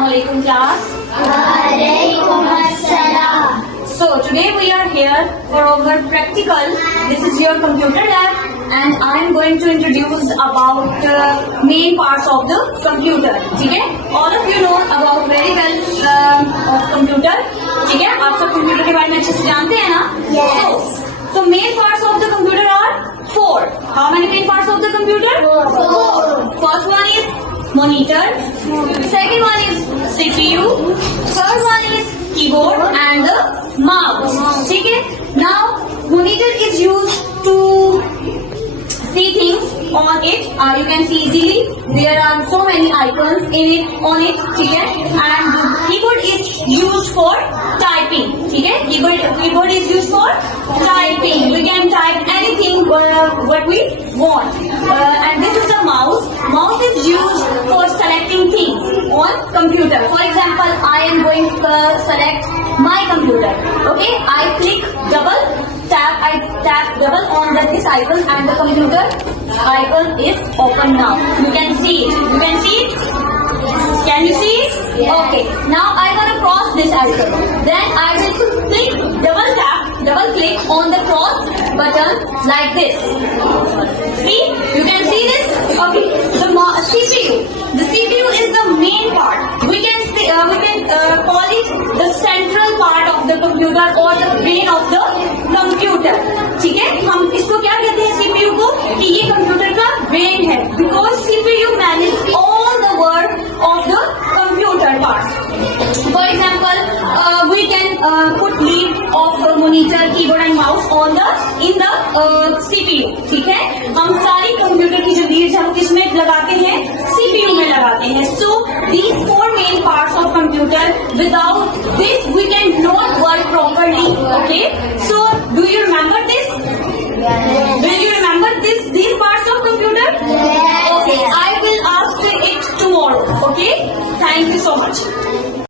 Assalamualaikum class. Walaikum assalam. So today we are here for our practical. This is your computer lab and I am going to introduce about main parts of the computer. ठीक है? All of you know about very well of computer. ठीक है? आप सब computer के बारे में अच्छे से जानते हैं ना? Yes. So main parts of the computer are 4. How many main parts of the computer? 4. First one is monitor. Second one is CPU. Third one is keyboard and the mouse. ठीक है? Now monitor is used to see things on it. You can see easily. There are so many icons in it, on it. ठीक है? And keyboard is used for typing. ठीक है? Keyboard is used for typing. We can type anything what we want. And this is the mouse. Mouse is used for selecting things on computer. For example, I am going to select my computer. Okay? I click double tap. I tap double on this icon and the computer icon is open now. You can see it. You can see it? Can you see it? Yeah. Okay. Now I'm gonna cross this icon. Then I will click double tap, double click on the cross button like this. See? You can see this? Okay. The CPU. The CPU is the main part. We can call it the central part of the computer or the brain of the computer. ठीक है? हम इसको क्या कहते हैं CPU को? कि ये कंप्यूटर का ब्रेन है. Because CPU manage all the work of the computer part. For example, we can put lead of monitor, keyboard and mouse in the CPU. ठीक है? हम सारी कंप्यूटर की जो लीड्स हम किसमें लगाते हैं? CPU में लगाते हैं. So these 4 main parts of computer, without this we cannot work properly. Okay? So do you remember this? Yes. Will you remember these parts of computer? Yes. Okay, I will ask it tomorrow. Okay? Thank you so much.